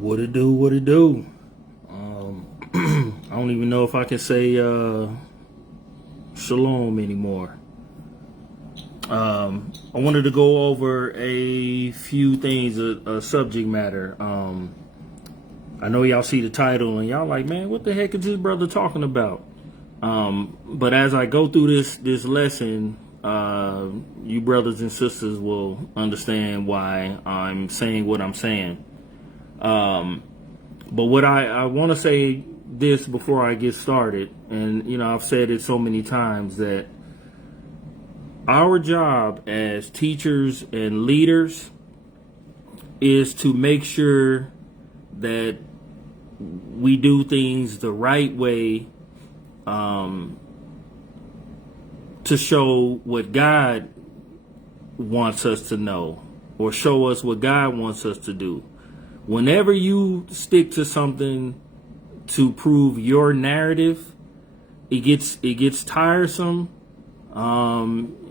What it do, what it do. I don't even know if I can say shalom anymore. I wanted to go over a few things, a subject matter. I know y'all see the title and y'all like, man, what the heck is this brother talking about? But as I go through this lesson, you brothers and sisters will understand why I'm saying what I'm saying. But what I want to say this before I get started, and you know, I've said it so many times that our job as teachers and leaders is to make sure that we do things the right way, to show what God wants us to know, or show us what God wants us to do. Whenever you stick to something to prove your narrative, it gets tiresome.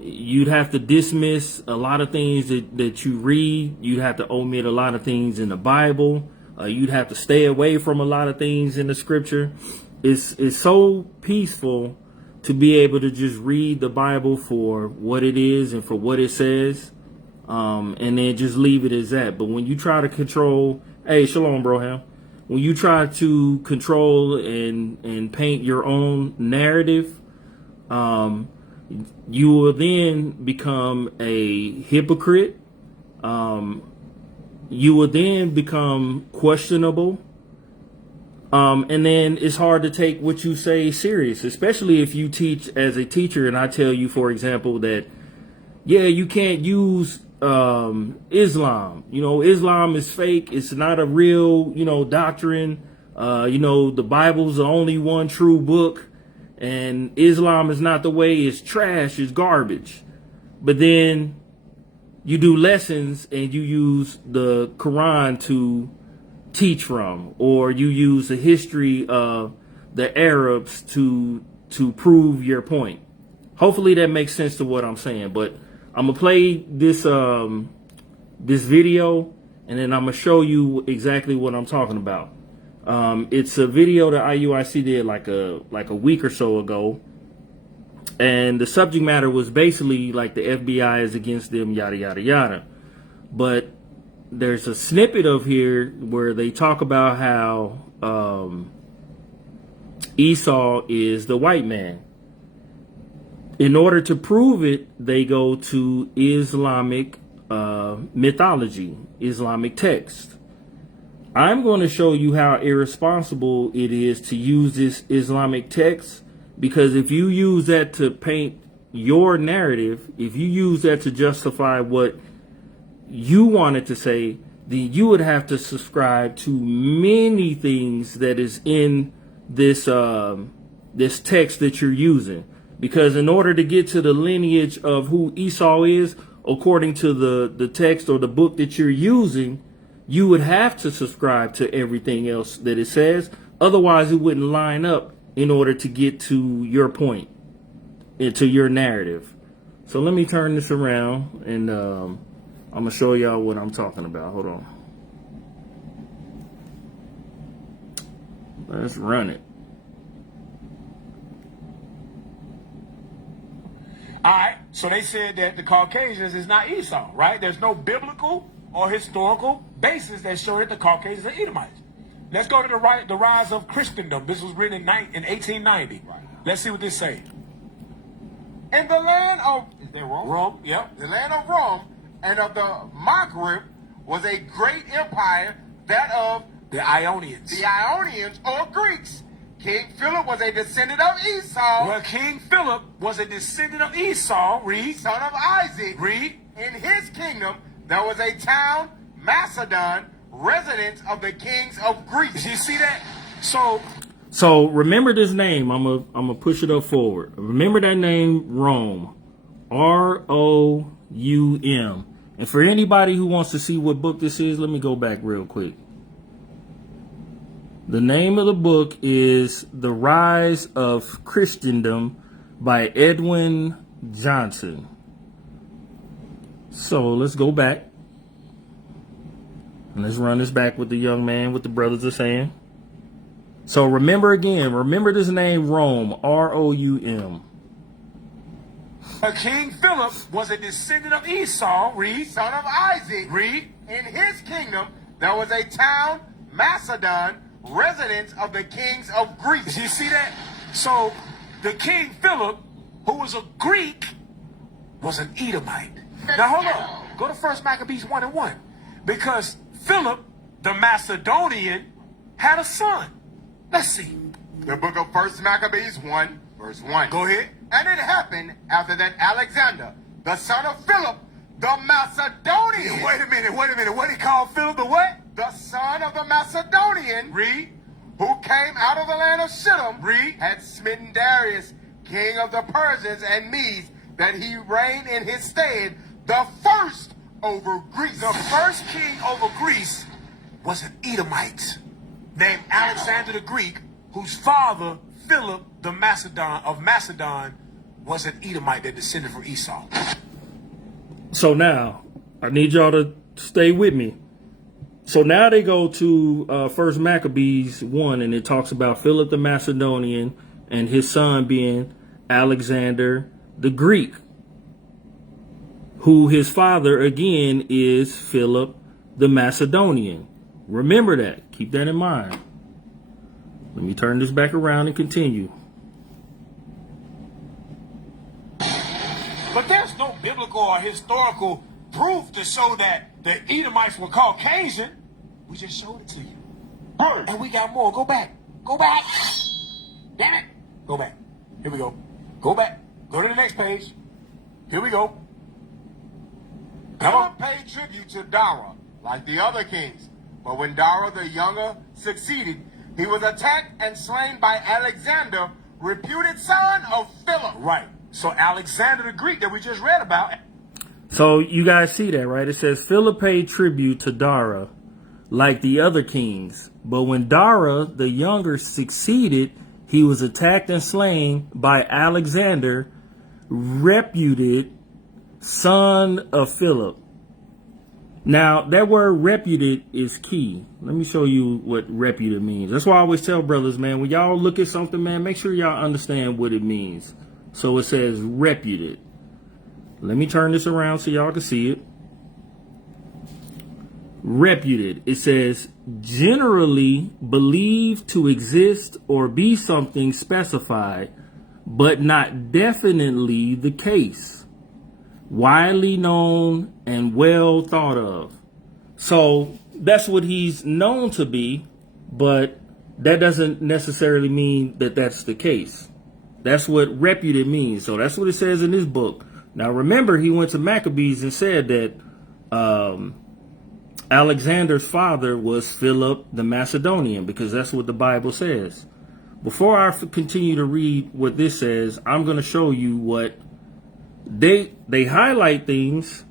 You'd have to dismiss a lot of things that you read. You'd have to omit a lot of things in the Bible. You'd have to stay away from a lot of things in the scripture. It's so peaceful to be able to just read the Bible for what it is and for what it says, and then just leave it as that. But when you try to control, hey, shalom, Broham. When you try to control and paint your own narrative, you will then become a hypocrite. You will then become questionable. And then it's hard to take what you say serious, especially if you teach as a teacher. And I tell you, for example, that, yeah, you can't use Islam. You know, Islam is fake. It's not a real, doctrine. The Bible's the only one true book. And Islam is not the way. It's trash. It's garbage. But then you do lessons and you use the Quran to teach from, or you use the history of the Arabs to prove your point. Hopefully that makes sense to what I'm saying. But I'm gonna play this this video, and then I'm gonna show you exactly what I'm talking about. It's a video that IUIC did like a week or so ago, and the subject matter was basically like the FBI is against them, yada yada yada. But there's a snippet of here where they talk about how Esau is the white man. In order to prove it, they go to Islamic mythology, Islamic text. I'm going to show you how irresponsible it is to use this Islamic text, because if you use that to paint your narrative, if you use that to justify what you wanted to say, then you would have to subscribe to many things that is in this this text that you're using. Because in order to get to the lineage of who Esau is, according to the text or the book that you're using, you would have to subscribe to everything else that it says. Otherwise, it wouldn't line up in order to get to your point, into your narrative. So let me turn this around, and I'm going to show y'all what I'm talking about. Hold on. Let's run it. All right, so they said that the Caucasians is not Esau, right? There's no biblical or historical basis that show that the Caucasians are Edomites. Let's go to the rise of Christendom. This was written in 1890. Right. Let's see what this says. In the land of, is there Rome? Rome, yep. The land of Rome and of the Mack was a great empire, that of the Ionians. The Ionians, or Greeks. King Philip was a descendant of Esau. Well, King Philip was a descendant of Esau. Read. Son of Isaac. Read. In his kingdom, there was a town, Macedon, residence of the kings of Greece. You see that? So remember this name. I'm gonna push it up forward. Remember that name, Rome. Roum. And for anybody who wants to see what book this is, let me go back real quick. The name of the book is The Rise of Christendom by Edwin Johnson. So let's go back. And let's run this back with the young man, what the brothers are saying. So remember again, remember this name Rome, R-O-U-M. King Philip was a descendant of Esau, read. Son of Isaac. Read. In his kingdom, there was a town, Macedon, residence of the kings of Greece. You see that? So the King Philip, who was a Greek, was an Edomite. Now hold on. Go to 1 Maccabees 1:1. Because Philip, the Macedonian, had a son. Let's see. The book of 1 Maccabees 1, verse 1. Go ahead. And it happened after that Alexander, the son of Philip, the Macedonian. Wait a minute. What he called Philip the what? The son of the Macedonian. Read. Who came out of the land of Shittim. Read. Had smitten Darius, king of the Persians and Medes, that he reigned in his stead, the first over Greece. The first king over Greece was an Edomite named Alexander the Greek, whose father, Philip the Macedon, was an Edomite that descended from Esau. So now, I need y'all to stay with me. So now they go to 1 Maccabees 1, and it talks about Philip the Macedonian and his son being Alexander the Greek, who his father, again, is Philip the Macedonian. Remember that. Keep that in mind. Let me turn this back around and continue. But there's no biblical or historical proof to show that the Edomites were Caucasian. We just showed it to you. And we got more. Go back. Go back. Damn it. Go back. Here we go. Go back. Go to the next page. Here we go. Come on. Philip paid tribute to Dara, like the other kings. But when Dara the younger succeeded, he was attacked and slain by Alexander, reputed son of Philip. Right. So Alexander the Greek that we just read about. So you guys see that, right? It says Philip paid tribute to Dara, like the other kings. But when Dara the younger succeeded, he was attacked and slain by Alexander, reputed son of Philip. Now, that word reputed is key. Let me show you what reputed means. That's why I always tell brothers, man, when y'all look at something, man, make sure y'all understand what it means. So it says reputed. Let me turn this around so y'all can see it. Reputed. It says generally believed to exist or be something specified, but not definitely the case. Widely known and well thought of. So that's what he's known to be, but that doesn't necessarily mean that that's the case. That's what reputed means. So that's what it says in this book. Now remember, he went to Maccabees and said that Alexander's father was Philip the Macedonian, because that's what the Bible says. Before I continue to read what this says, I'm going to show you what they highlight things,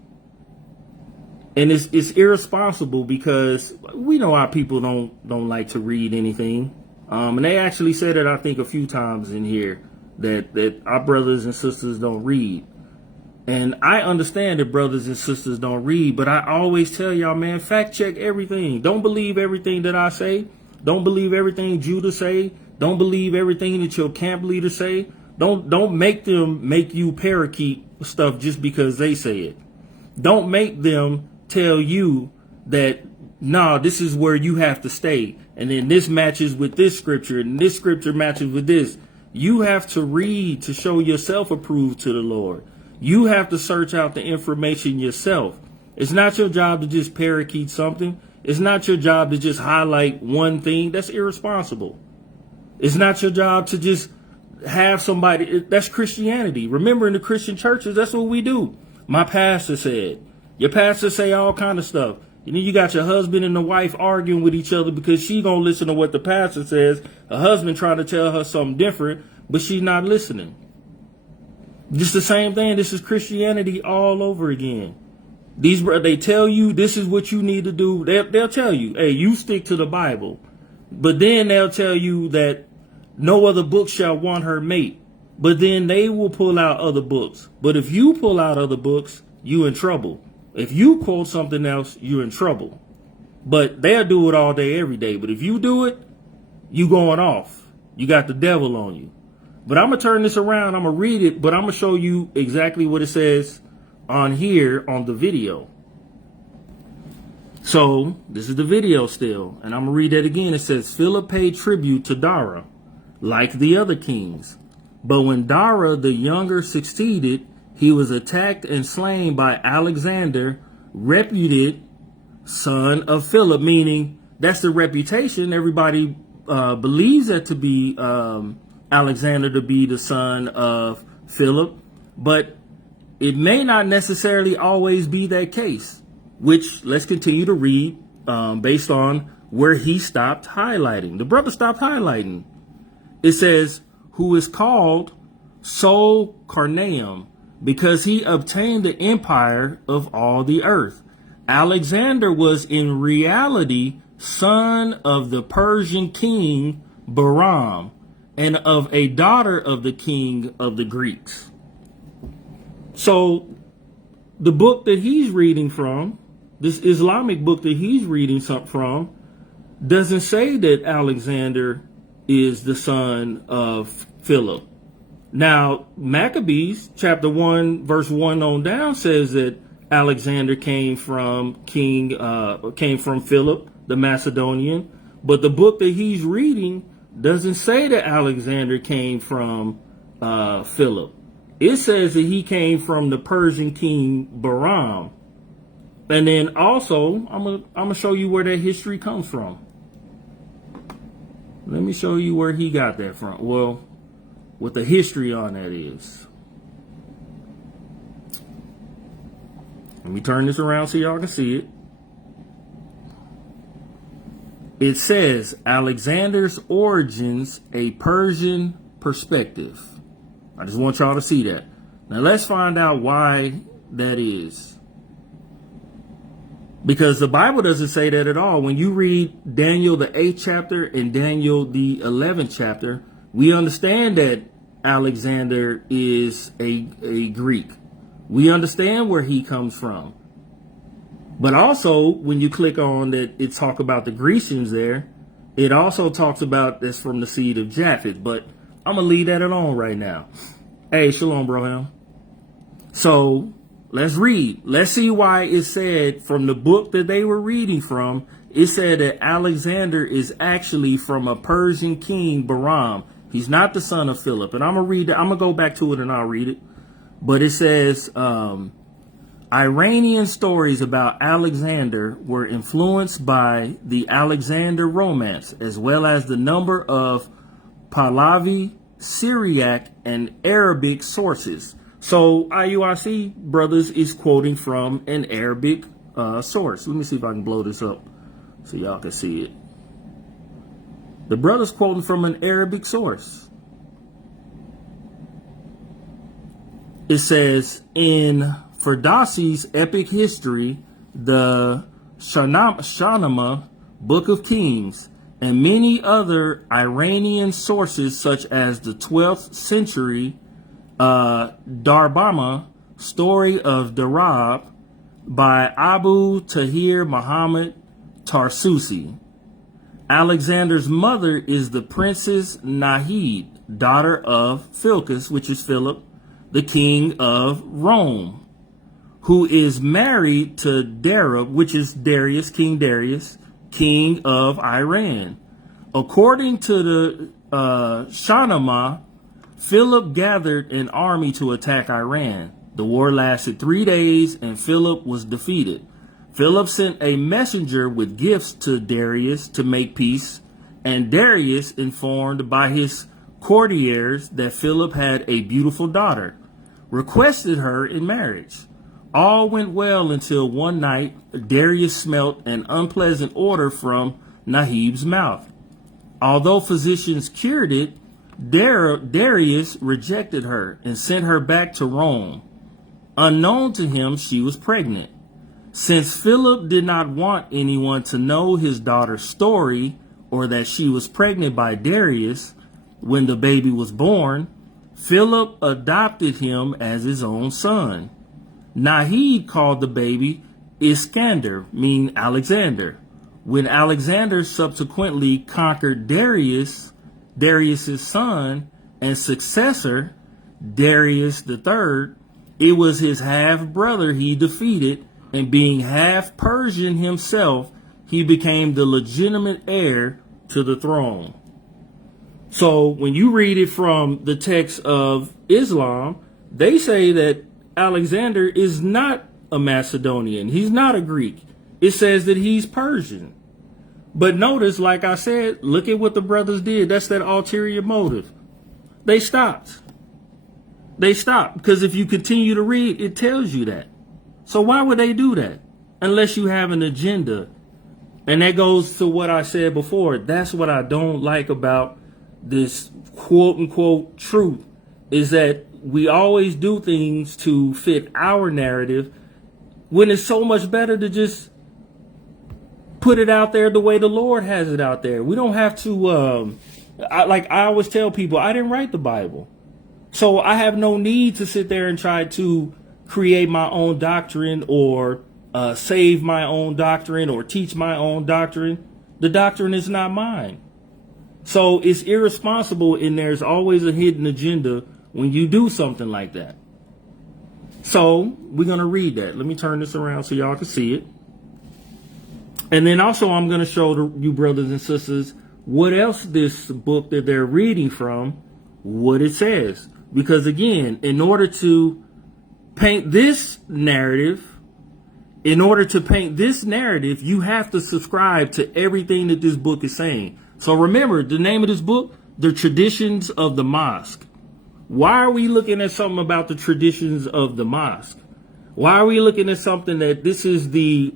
and it's irresponsible, because we know our people don't like to read anything. And they actually said it, I think, a few times in here, that our brothers and sisters don't read. And I understand that brothers and sisters don't read, but I always tell y'all, man, fact check everything. Don't believe everything that I say. Don't believe everything Judah say. Don't believe everything that your camp leader say. Don't make them make you parakeet stuff just because they say it. Don't make them tell you that, nah, this is where you have to stay, and then this matches with this scripture, and this scripture matches with this. You have to read to show yourself approved to the Lord. You have to search out the information yourself. It's not your job to just parakeet something. It's not your job to just highlight one thing. That's irresponsible. It's not your job to just have somebody. That's Christianity. Remember, in the Christian churches, that's what we do. My pastor said. Your pastor say all kind of stuff. And then you got your husband and the wife arguing with each other because she gonna listen to what the pastor says. A husband trying to tell her something different, but she's not listening. Just the same thing. This is Christianity all over again. They tell you this is what you need to do. They'll tell you, hey, you stick to the Bible. But then they'll tell you that no other book shall want her mate. But then they will pull out other books. But if you pull out other books, you in trouble. If you quote something else, you're in trouble. But they'll do it all day, every day. But if you do it, you going off. You got the devil on you. But I'm going to turn this around. I'm going to read it, but I'm going to show you exactly what it says on here on the video. So this is the video still, and I'm going to read that again. It says, Philip paid tribute to Dara, like the other kings. But when Dara the younger succeeded, he was attacked and slain by Alexander, reputed son of Philip, meaning that's the reputation. Everybody believes that to be Alexander to be the son of Philip, but it may not necessarily always be that case, which let's continue to read based on where he stopped highlighting. The brother stopped highlighting. It says, who is called Sol Carneum, because he obtained the empire of all the earth. Alexander was in reality son of the Persian king Bahram, and of a daughter of the king of the Greeks. So the book that he's reading from, this Islamic book that he's reading from, doesn't say that Alexander is the son of Philip. Now, Maccabees chapter 1 verse 1 on down says that Alexander came from Philip the Macedonian, but the book that he's reading doesn't say that Alexander came from Philip. It says that he came from the Persian king Bahram. And then also, I'm gonna show you where that history comes from. Let me show you where he got that from. Well, what the history on that is. Let me turn this around so y'all can see it. It says, Alexander's origins, a Persian perspective. I just want y'all to see that. Now let's find out why that is. Because the Bible doesn't say that at all. When you read Daniel the 8th chapter and Daniel the 11th chapter, we understand that Alexander is a Greek. We understand where he comes from. But also, when you click on that, it talk about the Grecians there. It also talks about this from the seed of Japheth. But I'm going to leave that alone right now. Hey, shalom, Broham. So let's read. Let's see why it said from the book that they were reading from, it said that Alexander is actually from a Persian king, Bahram. He's not the son of Philip. And I'm going to read it. I'm going to go back to it and I'll read it. But it says, Iranian stories about Alexander were influenced by the Alexander romance, as well as the number of Pahlavi, Syriac, and Arabic sources. So IUIC brothers is quoting from an Arabic source. Let me see if I can blow this up so y'all can see it. The brother's quoting from an Arabic source. It says, in Ferdowsi's epic history, the Shahnameh, Book of Kings, and many other Iranian sources such as the 12th century Darbama, Story of Darab by Abu Tahir Muhammad Tarsusi. Alexander's mother is the Princess Nahid, daughter of Philcus, which is Philip, the king of Rome, who is married to Darab, which is Darius, King Darius, king of Iran. According to the Shahnameh, Philip gathered an army to attack Iran. The war lasted 3 days and Philip was defeated. Philip sent a messenger with gifts to Darius to make peace, and Darius, informed by his courtiers that Philip had a beautiful daughter, requested her in marriage. All went well until one night Darius smelt an unpleasant odor from Nahib's mouth. Although physicians cured it, Darius rejected her and sent her back to Rome. Unknown to him, she was pregnant. Since Philip did not want anyone to know his daughter's story or that she was pregnant by Darius when the baby was born, Philip adopted him as his own son. Nahid called the baby Iskander, meaning Alexander. When Alexander subsequently conquered Darius's son and successor, Darius III, it was his half-brother he defeated, and being half Persian himself, he became the legitimate heir to the throne. So when you read it from the text of Islam, they say that Alexander is not a Macedonian. He's not a Greek. It says that he's Persian. But notice, like I said, look at what the brothers did. That's that ulterior motive. They stopped. They stopped because if you continue to read, it tells you that. So why would they do that? Unless you have an agenda. And that goes to what I said before. That's what I don't like about this quote unquote truth, is that we always do things to fit our narrative when it's so much better to just put it out there the way the Lord has it out there. We don't have to, I always tell people, I didn't write the Bible. So I have no need to sit there and try to create my own doctrine or save my own doctrine or teach my own doctrine. The doctrine is not mine. So it's irresponsible, and there's always a hidden agenda when you do something like that. So we're going to read that. Let me turn this around so y'all can see it. And then also I'm going to show you brothers and sisters what else this book that they're reading from, what it says. Because again, in order to paint this narrative, you have to subscribe to everything that this book is saying. So remember, the name of this book, The Traditions of the Mosque. Why are we looking at something about the traditions of the mosque? Why are we looking at something that this is the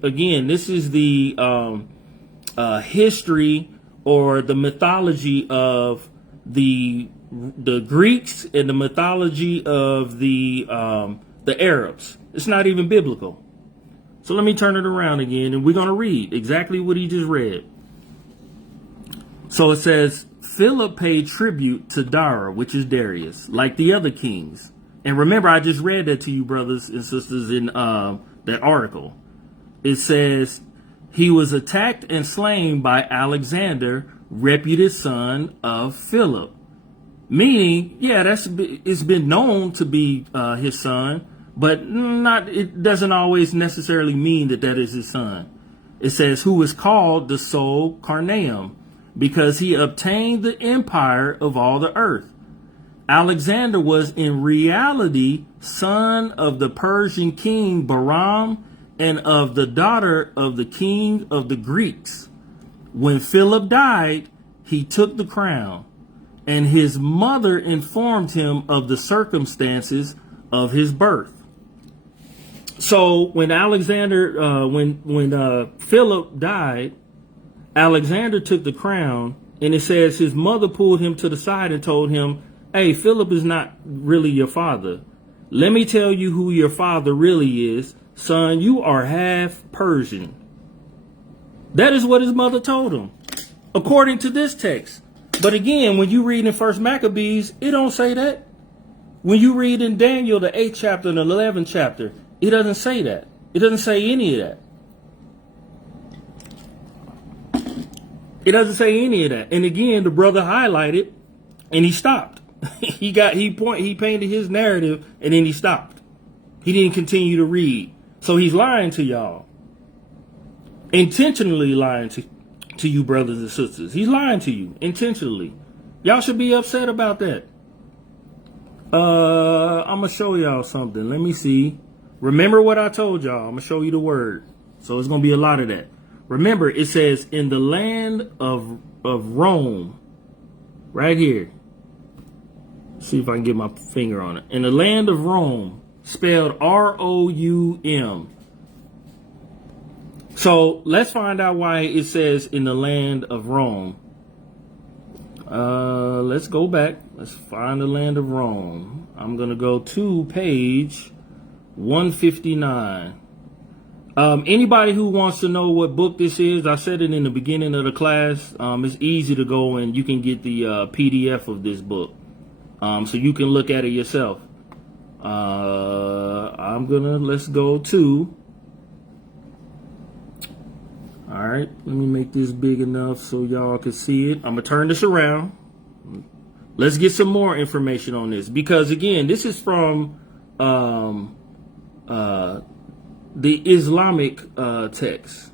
history or the mythology of the Greeks and the mythology of the Arabs? It's not even biblical. So let me turn it around again, and we're going to read exactly what he just read. So it says, Philip paid tribute to Dara, which is Darius, like the other kings. And remember, I just read that to you, brothers and sisters, in that article. It says, he was attacked and slain by Alexander, reputed son of Philip. Meaning, yeah, it's been known to be his son, but it doesn't always necessarily mean that is his son. It says, who is called the Sol Carneum, because he obtained the empire of all the earth. Alexander was in reality son of the Persian king Bahram and of the daughter of the king of the Greeks. When Philip died, he took the crown, and his mother informed him of the circumstances of his birth. So when Philip died, Alexander took the crown, and it says his mother pulled him to the side and told him, hey, Philip is not really your father. Let me tell you who your father really is. Son, you are half Persian. That is what his mother told him, according to this text. But again, when you read in 1 Maccabees, it don't say that. When you read in Daniel, the 8th chapter and the 11th chapter, it doesn't say that. It doesn't say any of that. It doesn't say any of that. And again, the brother highlighted and he stopped. He painted his narrative and then he stopped. He didn't continue to read. So he's lying to y'all. Intentionally lying to you, brothers and sisters. He's lying to you intentionally. Y'all should be upset about that. I'm going to show y'all something. Let me see. Remember what I told y'all. I'm going to show you the word. So it's going to be a lot of that. Remember, it says in the land of Rome, right here. See if I can get my finger on it. In the land of Rome, spelled R-O-U-M. So let's find out why it says in the land of Rome. Let's go back. Let's find the land of Rome. I'm going to go to page 159. Anybody who wants to know what book this is, I said it in the beginning of the class. It's easy to go and you can get the PDF of this book. So you can look at it yourself. Let's go to, All right, let me make this big enough so y'all can see it. I'm gonna turn this around. Let's get some more information on this, because again, this is from the Islamic text.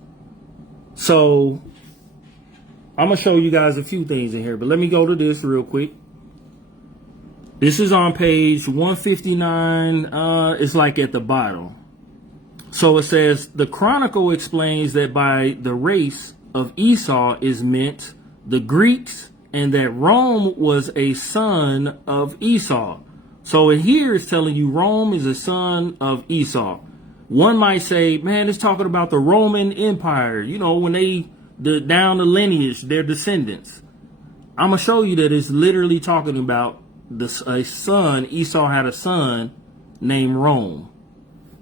So I'm gonna show you guys a few things in here, but let me go to this real quick. This is on page 159. It's like at the bottom. So it says, the Chronicle explains that by the race of Esau is meant the Greeks, and that Rome was a son of Esau. So in here it's telling you Rome is a son of Esau. One might say, man, it's talking about the Roman Empire. You know, when down the lineage, their descendants. I'm going to show you that it's literally talking about a son. Esau had a son named Rome.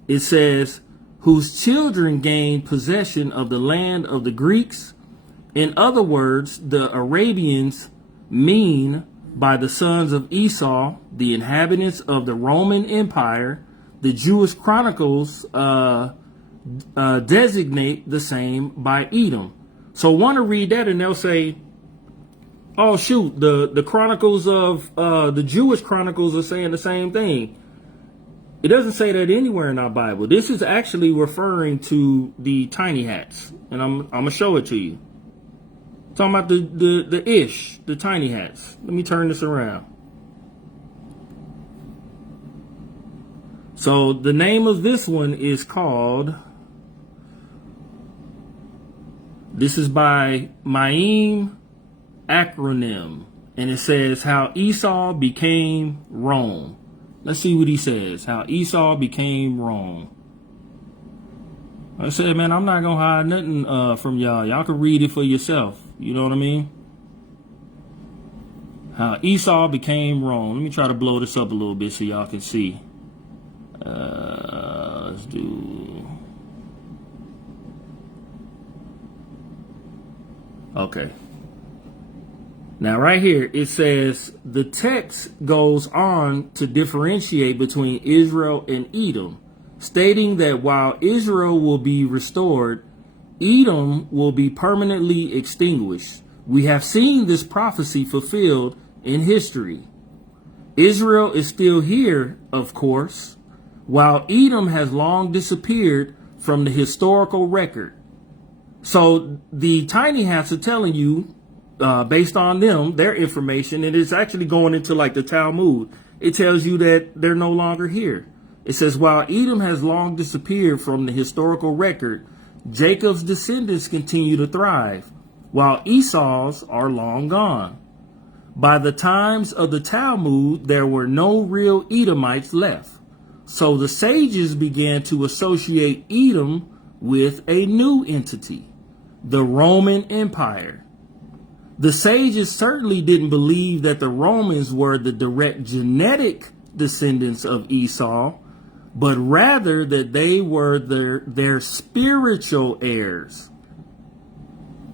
It says, whose children gained possession of the land of the Greeks. In other words, the Arabians mean by the sons of Esau, the inhabitants of the Roman Empire. The Jewish chronicles designate the same by Edom. So want to read that and they'll say, oh shoot, the chronicles of the Jewish chronicles are saying the same thing. It doesn't say that anywhere in our Bible. This is actually referring to the tiny hats, and I'm gonna show it to you. Talking about the tiny hats. Let me turn this around. So the name of this one is called, this is by Maim Acronym, and it says how Esau became Rome. Let's see what he says. How Esau became Rome. Like I said, man, I'm not gonna hide nothing from y'all. Y'all can read it for yourself. You know what I mean? How Esau became Rome. Let me try to blow this up a little bit so y'all can see. Let's do. Okay. Now right here, it says the text goes on to differentiate between Israel and Edom, stating that while Israel will be restored, Edom will be permanently extinguished. We have seen this prophecy fulfilled in history. Israel is still here, of course, while Edom has long disappeared from the historical record. So the tiny hats are telling you, based on them, their information, and it's actually going into like the Talmud. It tells you that they're no longer here. It says, while Edom has long disappeared from the historical record, Jacob's descendants continue to thrive, while Esau's are long gone. By the times of the Talmud, there were no real Edomites left. So the sages began to associate Edom with a new entity, the Roman Empire. The sages certainly didn't believe that the Romans were the direct genetic descendants of Esau, but rather that they were their spiritual heirs.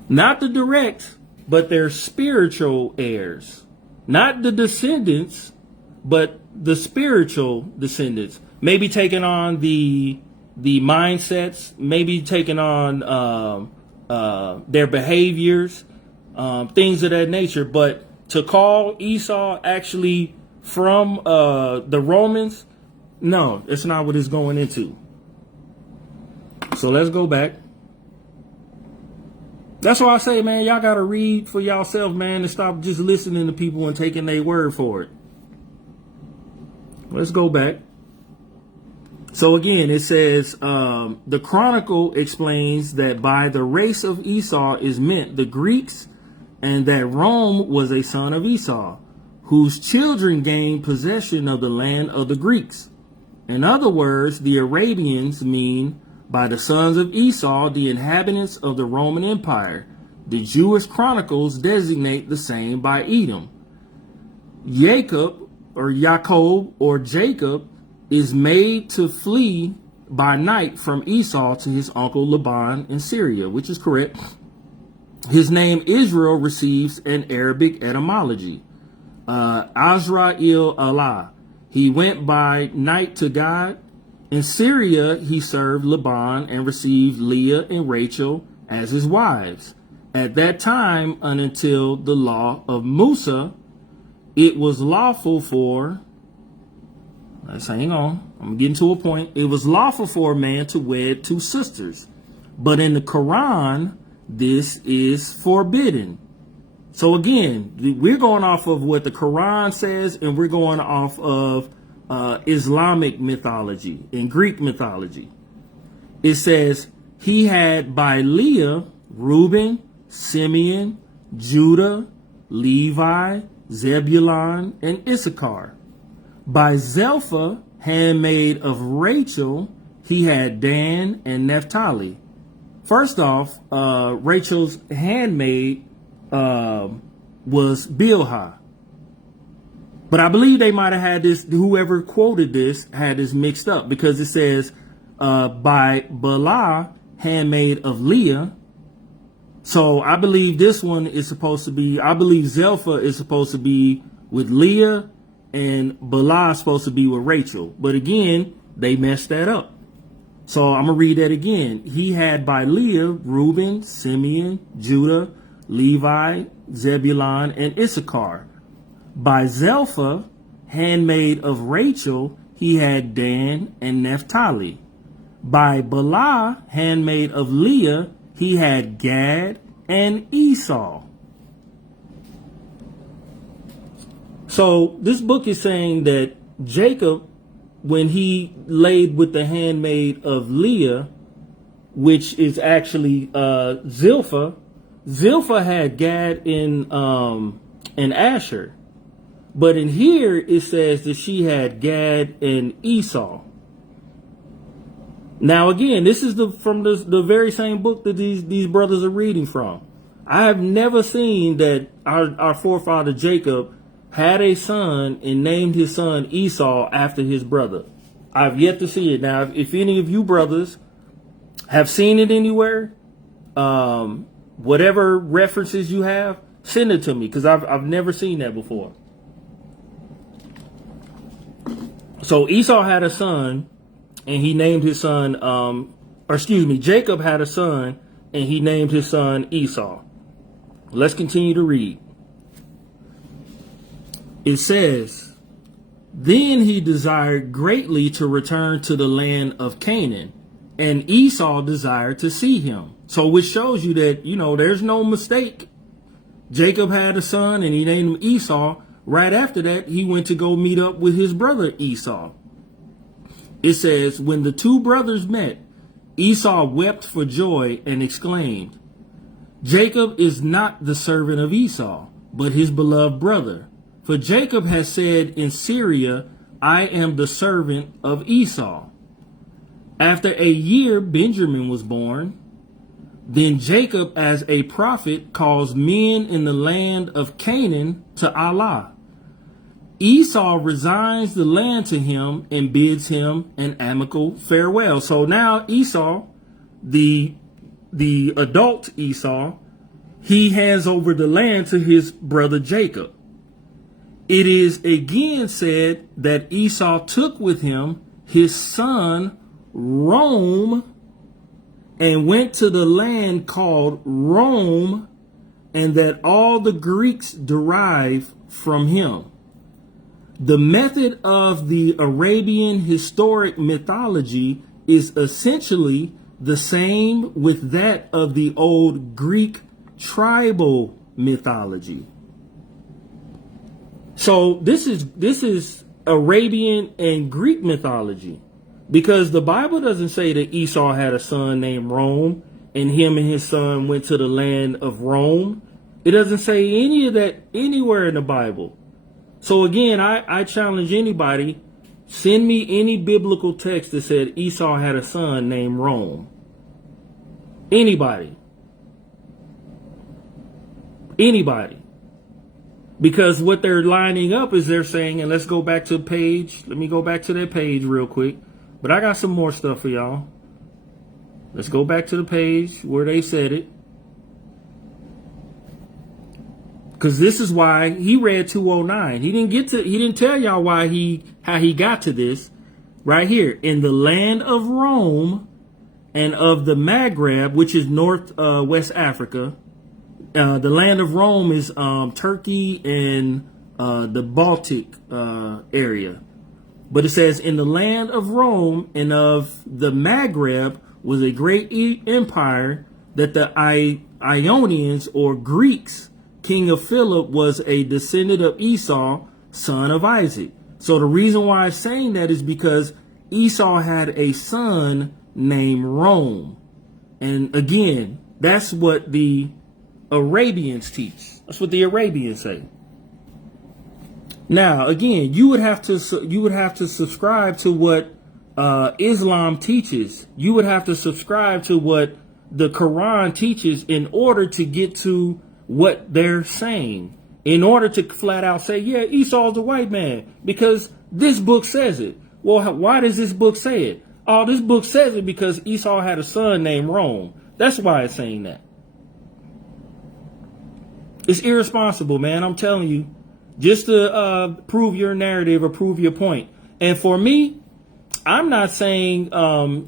Not the direct, but their spiritual heirs. Not the descendants, but the spiritual descendants. Maybe taking on the mindsets, maybe taking on their behaviors, things of that nature. But to call Esau actually from the Romans, no, it's not what it's going into. So let's go back. That's why I say, man, y'all got to read for yourself, man, and stop just listening to people and taking their word for it. Let's go back. So again, it says, the Chronicle explains that by the race of Esau is meant the Greeks, and that Rome was a son of Esau, whose children gained possession of the land of the Greeks. In other words, the Arabians mean by the sons of Esau, the inhabitants of the Roman Empire. The Jewish chronicles designate the same by Edom. Jacob or Jacob is made to flee by night from Esau to his uncle Laban in Syria, which is correct. His name Israel receives an Arabic etymology. Azrael Allah. He went by night to God. In Syria, he served Laban and received Leah and Rachel as his wives. At that time, and until the law of Musa, it was lawful for, let's hang on, I'm getting to a point. It was lawful for a man to wed two sisters. But in the Quran, this is forbidden. So again, we're going off of what the Quran says, and we're going off of Islamic mythology and Greek mythology. It says, he had by Leah, Reuben, Simeon, Judah, Levi, Zebulun, and Issachar. By Zelpha, handmaid of Rachel, he had Dan and Naphtali. First off, Rachel's handmaid was Bilhah. But I believe they might have had this, whoever quoted this had this mixed up, because it says by Bala, handmaid of Leah. So I believe this one is supposed to be, I believe Zelpha is supposed to be with Leah and Bala is supposed to be with Rachel. But again, they messed that up. So I'm going to read that again. He had by Leah, Reuben, Simeon, Judah, Levi, Zebulun, and Issachar. By Zelpha, handmaid of Rachel, he had Dan and Naphtali. By Bala, handmaid of Leah, he had Gad and Esau. So this book is saying that Jacob, when he laid with the handmaid of Leah, which is actually Zilpah, Zilpah had Gad and Asher. But in here, it says that she had Gad and Esau. Now, again, this is from the very same book that these brothers are reading from. I have never seen that our forefather Jacob had a son and named his son Esau after his brother. I've yet to see it. Now, if any of you brothers have seen it anywhere, whatever references you have, send it to me, because I've never seen that before. So Esau had a son, and he named his son, Jacob had a son, and he named his son Esau. Let's continue to read. It says, then he desired greatly to return to the land of Canaan, and Esau desired to see him. So which shows you that, there's no mistake. Jacob had a son, and he named him Esau. Right after that, he went to go meet up with his brother Esau. It says, when the two brothers met, Esau wept for joy and exclaimed, Jacob is not the servant of Esau, but his beloved brother. For Jacob has said in Syria, I am the servant of Esau. After a year, Benjamin was born. Then Jacob, as a prophet, calls men in the land of Canaan to Allah. Esau resigns the land to him and bids him an amicable farewell. So now Esau, the adult Esau, he hands over the land to his brother Jacob. It is again said that Esau took with him his son Rome and went to the land called Rome, and that all the Greeks derive from him. The method of the Arabian historic mythology is essentially the same with that of the old Greek tribal mythology. So this is Arabian and Greek mythology, because the Bible doesn't say that Esau had a son named Rome and him and his son went to the land of Rome. It doesn't say any of that anywhere in the Bible. So again, I challenge anybody, send me any biblical text that said Esau had a son named Rome. Anybody. Because what they're lining up is they're saying, and let's go back to the page. Let me go back to that page real quick. But I got some more stuff for y'all. Let's go back to the page where they said it. Because this is why he read 209. He didn't tell y'all how he got to this. Right here. In the land of Rome, and of the Maghreb, which is North West Africa. The land of Rome is Turkey and the Baltic area. But it says, in the land of Rome and of the Maghreb was a great empire, that the Ionians or Greeks, king of Philip, was a descendant of Esau, son of Isaac. So the reason why I'm saying that is because Esau had a son named Rome. And again, that's what the Arabians teach. That's what the Arabians say. Now, again, you would have to subscribe to what Islam teaches. You would have to subscribe to what the Quran teaches in order to get to what they're saying. In order to flat out say, yeah, Esau's a white man, because this book says it. Well, why does this book say it? Oh, this book says it because Esau had a son named Rome. That's why it's saying that. It's irresponsible, man. I'm telling you, just to prove your narrative or prove your point. And for me, I'm not saying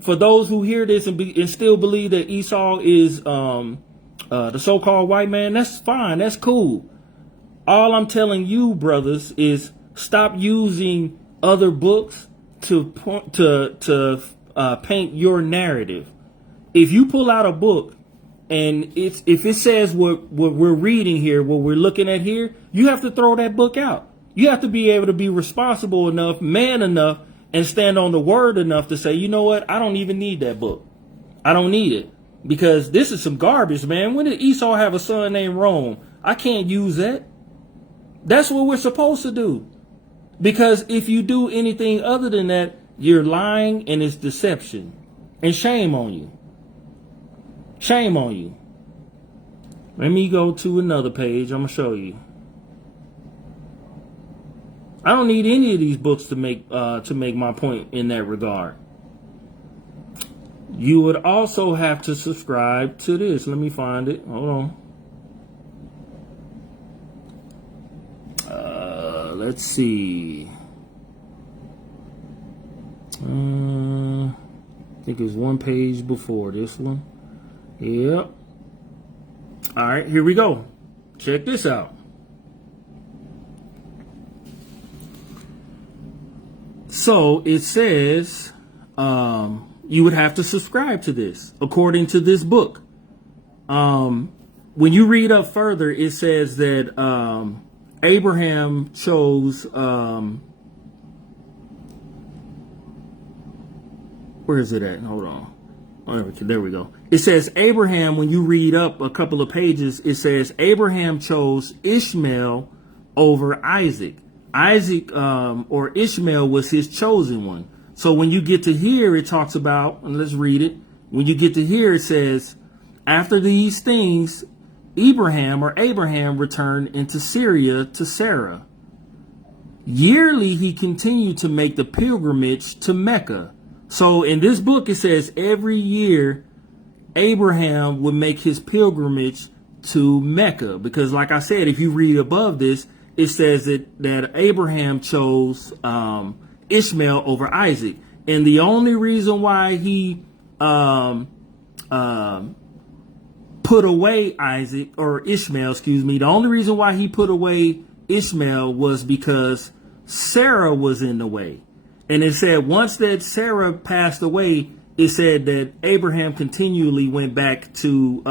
for those who hear this and still believe that Esau is the so-called white man, that's fine. That's cool. All I'm telling you, brothers, is stop using other books to paint your narrative. If you pull out a book and if it says what we're reading here, what we're looking at here, you have to throw that book out. You have to be able to be responsible enough, man enough, and stand on the word enough to say, you know what? I don't even need that book. I don't need it, because this is some garbage, man. When did Esau have a son named Rome? I can't use that. That's what we're supposed to do. Because if you do anything other than that, you're lying and it's deception. And shame on you. Shame on you. Let me go to another page. I'm going to show you. I don't need any of these books to make my point in that regard. You would also have to subscribe to this. Let me find it. Hold on. Let's see. I think it's one page before this one. Yep. All right, here we go. Check this out. So it says you would have to subscribe to this according to this book. When you read up further, it says that Abraham chose, where is it at? Hold on. Oh, there we go. It says Abraham, when you read up a couple of pages, it says Abraham chose Ishmael over Isaac. Isaac or Ishmael was his chosen one. So when you get to here, it talks about, and let's read it. When you get to here, it says, after these things, Abraham returned into Syria to Sarah. Yearly, he continued to make the pilgrimage to Mecca. So in this book, it says every year, Abraham would make his pilgrimage to Mecca. Because like I said, if you read above this, it says that Abraham chose Ishmael over Isaac. And the only reason why he put away Isaac or Ishmael, the only reason why he put away Ishmael was because Sarah was in the way. And it said once that Sarah passed away, it said that Abraham continually went back to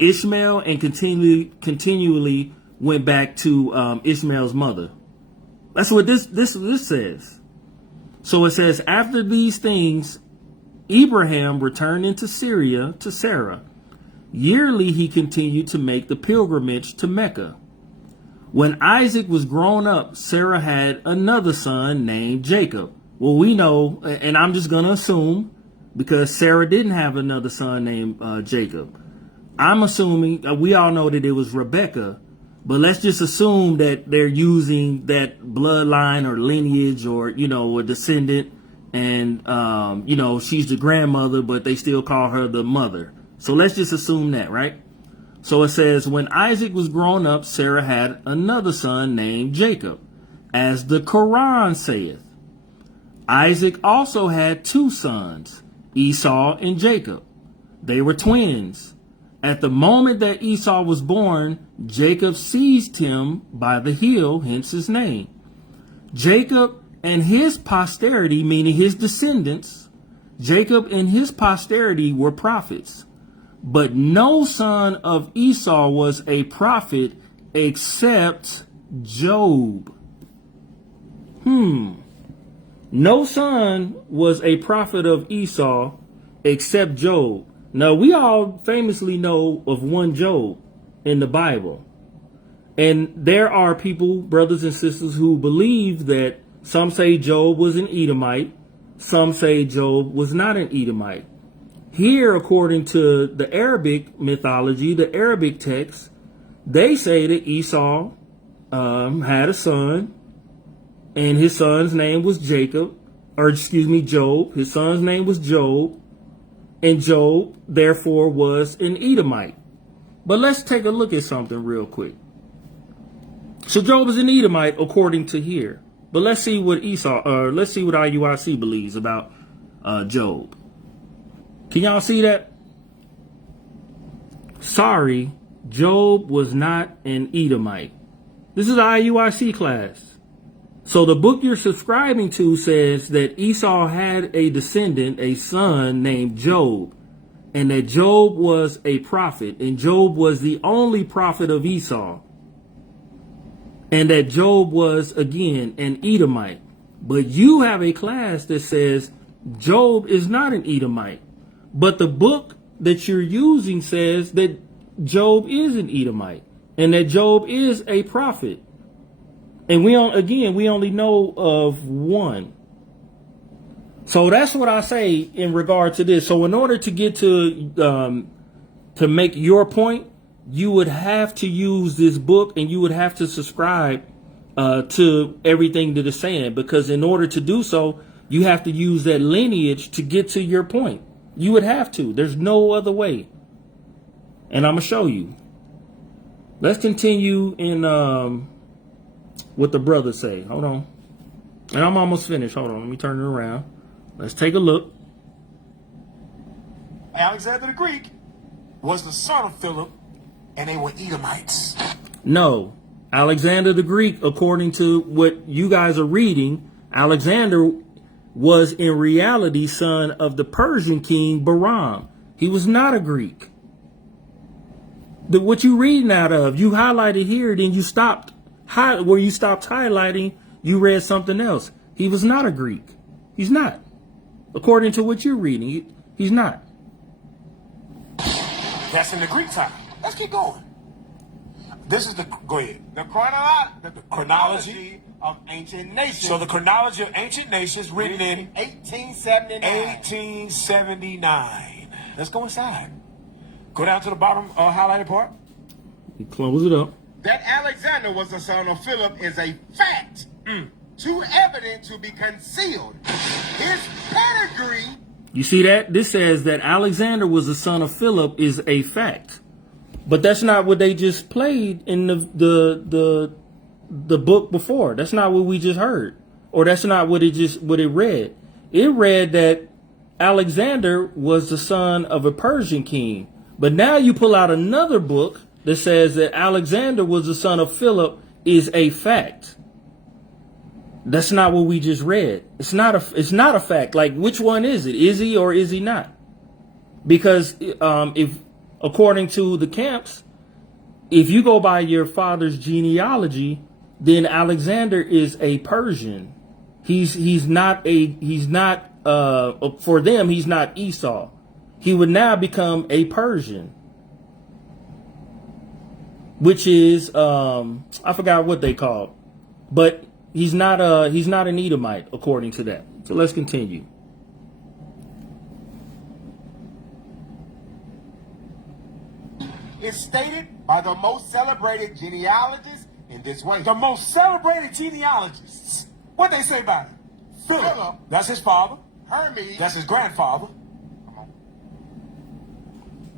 Ishmael and continually went back to Ishmael's mother. That's what this says. So it says, after these things, Abraham returned into Syria to Sarah. Yearly, he continued to make the pilgrimage to Mecca. When Isaac was grown up, Sarah had another son named Jacob. Well, we know, and I'm just going to assume, because Sarah didn't have another son named Jacob. I'm assuming, we all know that it was Rebecca, but let's just assume that they're using that bloodline or lineage or, a descendant. And, she's the grandmother, but they still call her the mother. So let's just assume that, right? So it says, when Isaac was grown up, Sarah had another son named Jacob, as the Quran saith. Isaac also had two sons, Esau and Jacob. They were twins. At the moment that Esau was born, Jacob seized him by the heel, hence his name. Jacob and his posterity, meaning his descendants, Jacob and his posterity were prophets. But no son of Esau was a prophet except Job. No son was a prophet of Esau except Job. Now, we all famously know of one Job in the Bible. And there are people, brothers and sisters, who believe that some say Job was an Edomite. Some say Job was not an Edomite. Here, according to the Arabic mythology, the Arabic text, they say that Esau had a son, and his son's name was Job. His son's name was Job, and Job, therefore, was an Edomite. But let's take a look at something real quick. So Job is an Edomite according to here. But let's see what IUIC believes about Job. Can y'all see that? Sorry, Job was not an Edomite. This is an IUIC class. So the book you're subscribing to says that Esau had a descendant, a son named Job, and that Job was a prophet, and Job was the only prophet of Esau, and that Job was, again, an Edomite. But you have a class that says Job is not an Edomite. But the book that you're using says that Job is an Edomite, and that Job is a prophet. And we only know of one. So that's what I say in regard to this. So in order to get to make your point, you would have to use this book, and you would have to subscribe to everything that it's saying, because in order to do so, you have to use that lineage to get to your point. You would have to. There's no other way. And I'm going to show you. Let's continue in what the brothers say. Hold on. And I'm almost finished. Hold on. Let me turn it around. Let's take a look. Alexander the Greek was the son of Philip, and they were Edomites. No. Alexander the Greek, according to what you guys are reading, Alexander was in reality son of the Persian king Bahram. He was not a Greek. What you reading out of, you highlighted here, then you stopped. Where you stopped highlighting, you read something else. He was not a Greek. He's not. According to what you're reading, he's not. That's in the Greek time. Let's keep going. This is go ahead. The chronology of ancient nations. So the chronology of ancient nations written in 1879. 1879. Let's go inside. Go down to the bottom highlighted part. You close it up. That Alexander was the son of Philip is a fact. Too evident to be concealed. His pedigree. You see that? This says that Alexander was the son of Philip is a fact. But that's not what they just played in the book before. That's not what we just heard. Or that's not what it read. It read that Alexander was the son of a Persian king. But now you pull out another book that says that Alexander was the son of Philip is a fact. That's not what we just read. It's not a fact. Like, which one is it? Is he or is he not? Because if according to the camps, if you go by your father's genealogy, then Alexander is a Persian. He's not for them, he's not Esau. He would now become a Persian, which is I forgot what they call, but he's not an Edomite according to that. So let's continue. Is stated by the most celebrated genealogists in this way. The most celebrated genealogists. What they say about it? Philip. That's his father. Hermes. That's his grandfather.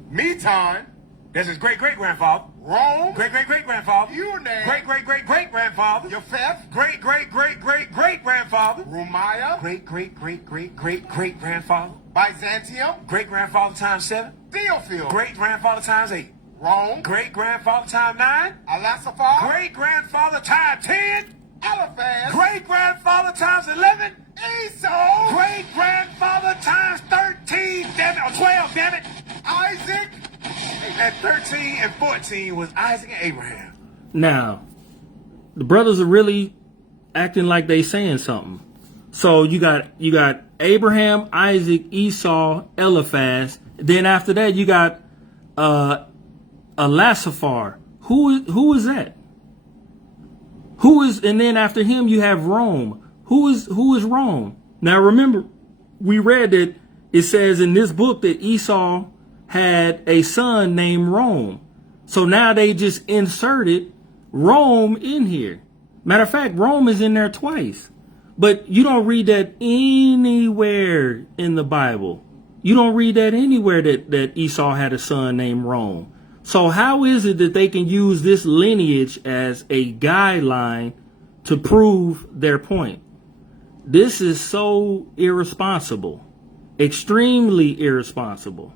Meton. That's his great-great-grandfather. Rome. Great-great-great-grandfather. Eunan. Great-great-great-great-grandfather. Japheth. Great-great-great-great-great-grandfather. Rumaiah. Great-great-great-great-great-great-grandfather. Byzantium. Great-grandfather times 7. Theophil. Great-grandfather times 8. Rome. Great-grandfather times 9. Alassapha. Great-grandfather times 10. Eliphaz. Great-grandfather times 11. Esau. Great-grandfather times 13. Damn it. Or 12, damn it. Isaac. And 13 and 14 was Isaac and Abraham. Now, the brothers are really acting like they saying something. So you got Abraham, Isaac, Esau, Eliphaz. Then after that, you got Alassapha. Who is that? And then after him, you have Rome. Who is Rome? Now remember, we read that it says in this book that Esau had a son named Rome. So now they just inserted Rome in here. Matter of fact, Rome is in there twice. But you don't read that anywhere in the Bible. You don't read that anywhere that Esau had a son named Rome. So how is it that they can use this lineage as a guideline to prove their point? This is so irresponsible. Extremely irresponsible.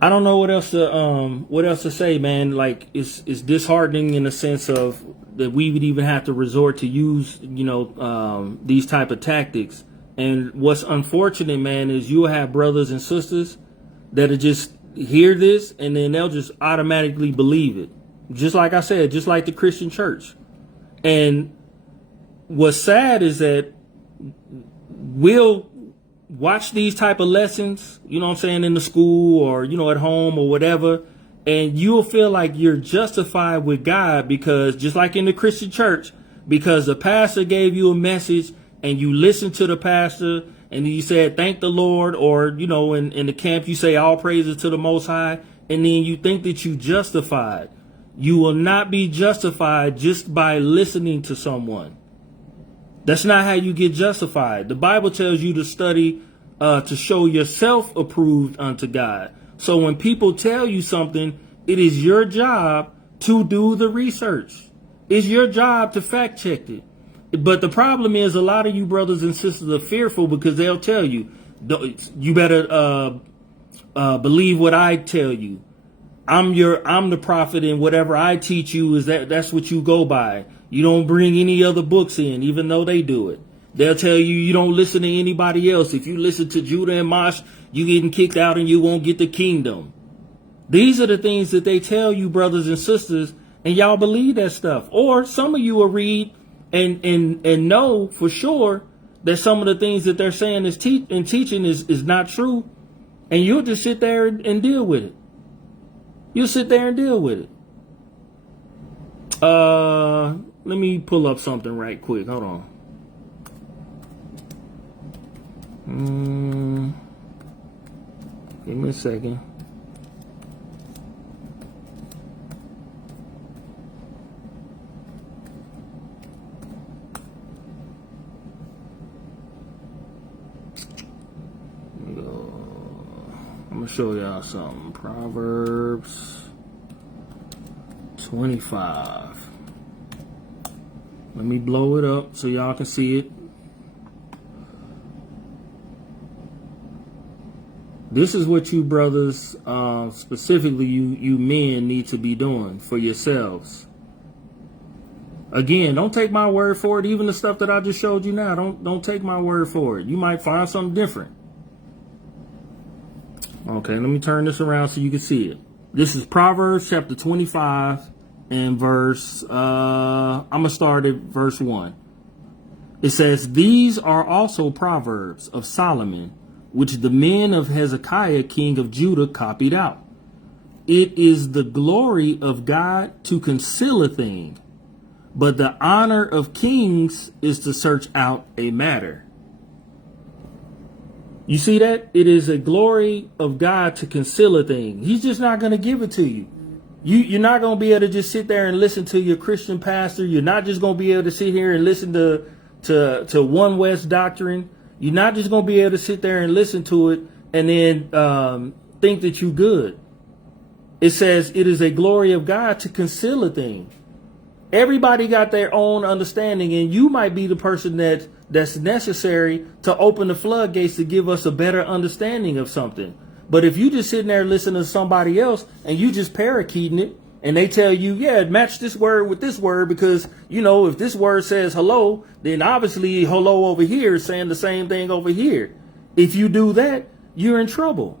I don't know what else to say, man. Like it's disheartening in the sense of that we would even have to resort to use, these type of tactics. And what's unfortunate, man, is you'll have brothers and sisters that'll just hear this and then they'll just automatically believe it. Just like I said, just like the Christian church. And what's sad is that we'll watch these type of lessons, you know what I'm saying, in the school or, at home or whatever. And you'll feel like you're justified with God because just like in the Christian church, because the pastor gave you a message and you listened to the pastor and you said, thank the Lord, or, in the camp, you say all praises to the Most High. And then you think that you justified. You will not be justified just by listening to someone. That's not how you get justified. The Bible tells you to study to show yourself approved unto God. So when people tell you something, it is your job to do the research. It's your job to fact check it. But the problem is a lot of you brothers and sisters are fearful because they'll tell you, you better believe what I tell you. I'm the prophet, and whatever I teach you is that's what you go by. You don't bring any other books in, even though they do it. They'll tell you don't listen to anybody else. If you listen to Judah and Mash, you getting kicked out and you won't get the kingdom. These are the things that they tell you, brothers and sisters, and y'all believe that stuff. Or some of you will read and know for sure that some of the things that they're saying is teaching is not true, and you'll just sit there and deal with it. You'll sit there and deal with it. Let me pull up something right quick. Hold on. Give me a second. I'm gonna show y'all something. Proverbs 25. Let me blow it up so y'all can see it. This is what you brothers, specifically you men, need to be doing for yourselves. Again, don't take my word for it. Even the stuff that I just showed you now, don't take my word for it. You might find something different. Okay, let me turn this around so you can see it. This is Proverbs chapter 25 and verse, I'm going to start at verse 1. It says, "These are also proverbs of Solomon, which the men of Hezekiah, king of Judah, copied out. It is the glory of God to conceal a thing, but the honor of kings is to search out a matter." You see that? It is a glory of God to conceal a thing. He's just not going to give it to you. You're not going to be able to just sit there and listen to your Christian pastor. You're not just going to be able to sit here and listen to One West doctrine. You're not just going to be able to sit there and listen to it and then think that you're good. It says it is a glory of God to conceal a thing. Everybody got their own understanding, and you might be the person that's necessary to open the floodgates to give us a better understanding of something. But if you just sitting there listening to somebody else and you just parakeeting it, and they tell you, yeah, match this word with this word because, you know, if this word says hello, then obviously hello over here is saying the same thing over here. If you do that, you're in trouble.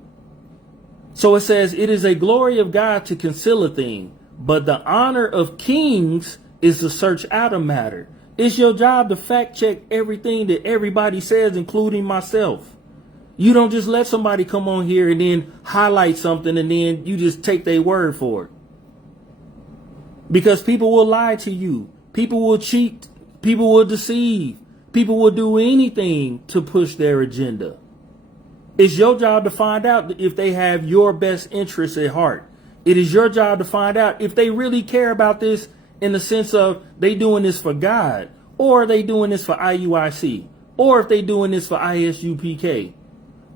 So it says, it is a glory of God to conceal a thing, but the honor of kings is to search out a matter. It's your job to fact check everything that everybody says, including myself. You don't just let somebody come on here and then highlight something and then you just take their word for it. Because people will lie to you. People will cheat. People will deceive. People will do anything to push their agenda. It's your job to find out if they have your best interests at heart. It is your job to find out if they really care about this in the sense of they doing this for God, or are they doing this for IUIC, or if they doing this for ISUPK,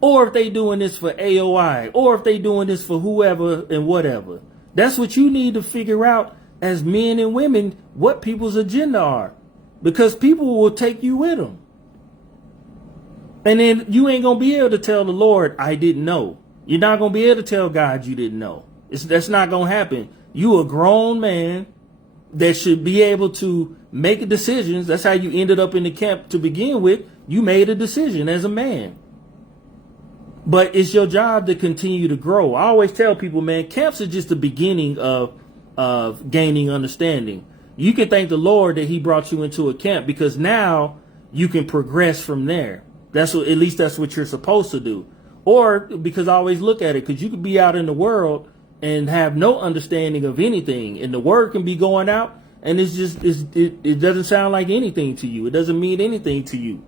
or if they doing this for AOI, or if they doing this for whoever and whatever. That's what you need to figure out as men and women, what people's agenda are, because people will take you with them. And then you ain't going to be able to tell the Lord, I didn't know. You're not going to be able to tell God you didn't know. That's not going to happen. You a grown man that should be able to make decisions. That's how you ended up in the camp to begin with. You made a decision as a man. But it's your job to continue to grow. I always tell people, man, camps are just the beginning of gaining understanding. You can thank the Lord that he brought you into a camp, because now you can progress from there. At least that's what you're supposed to do. Or because I always look at it, because you could be out in the world and have no understanding of anything, and the word can be going out and it doesn't sound like anything to you. It doesn't mean anything to you.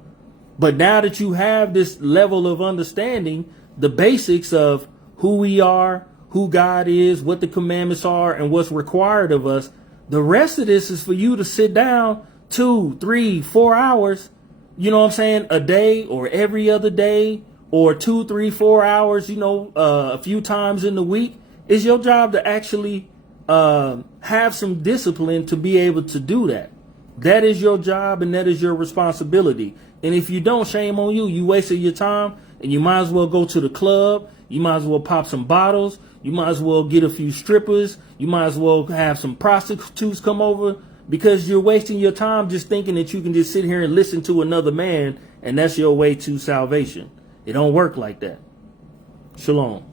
But now that you have this level of understanding, the basics of who we are, who God is, what the commandments are, and what's required of us, the rest of this is for you to sit down 2, 3, 4 hours, you know what I'm saying, a day or every other day, or 2, 3, 4 hours, a few times in the week. It's your job to actually have some discipline to be able to do that. That is your job and that is your responsibility. And if you don't, shame on you. You wasted your time, and you might as well go to the club. You might as well pop some bottles. You might as well get a few strippers. You might as well have some prostitutes come over, because you're wasting your time just thinking that you can just sit here and listen to another man and that's your way to salvation. It don't work like that. Shalom.